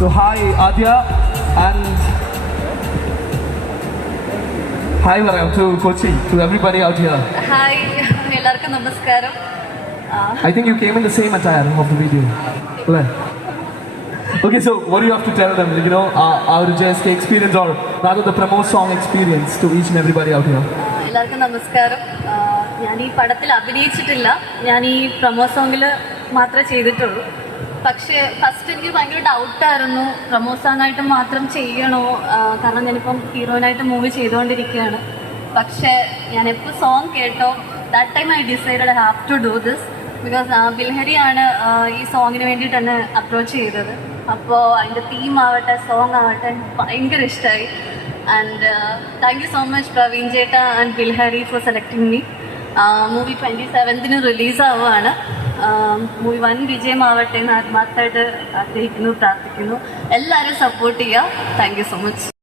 So hi Adya and hi Varayam to Kochi, to everybody out here. Hi, എല്ലാവർക്കും നമസ്കാരം. I think you came in the same attire of the video. Right. Okay, so what do you have to tell them? You know, our JSK experience or rather the promo song experience to each and everybody out here. എല്ലാവർക്കും നമസ്കാരം. ഞാൻ ഈ പടത്തിൽ അഭിനയിച്ചിട്ടില്ല. ഞാൻ ഈ promo സോങ്ങിൽ മാത്രമേ ചെയ്തിട്ടുള്ളൂ. പക്ഷേ ഫസ്റ്റ് എനിക്ക് ഭയങ്കര ഡൗട്ടായിരുന്നു പ്രൊമോ സോങ്ങായിട്ട് മാത്രം ചെയ്യണോ, കാരണം ഞാനിപ്പം ഹീറോയിനായിട്ട് മൂവി ചെയ്തുകൊണ്ടിരിക്കുകയാണ്. പക്ഷേ ഞാൻ എപ്പോൾ സോങ് കേട്ടോ that time I decided I have to do this because ബിൽഹരിയാണ് ഈ സോങ്ങിന് വേണ്ടിയിട്ട് എന്നെ അപ്രോച്ച് ചെയ്തത്. അപ്പോൾ അതിൻ്റെ തീം ആവട്ടെ സോങ് ആവട്ടെ എനിക്ക് ഭയങ്കര ഇഷ്ടമായി. And thank you so much Praveen ചേട്ട and Bilahari for selecting me. Movie 27th റിലീസാവുകയാണ്. മൂവി വൻ വിജയമാവട്ടെ എന്ന് ആത്മാർത്ഥമായിട്ട് ആഗ്രഹിക്കുന്നു, പ്രാർത്ഥിക്കുന്നു. എല്ലാവരും സപ്പോർട്ട് ചെയ്യുക. Thank you so much.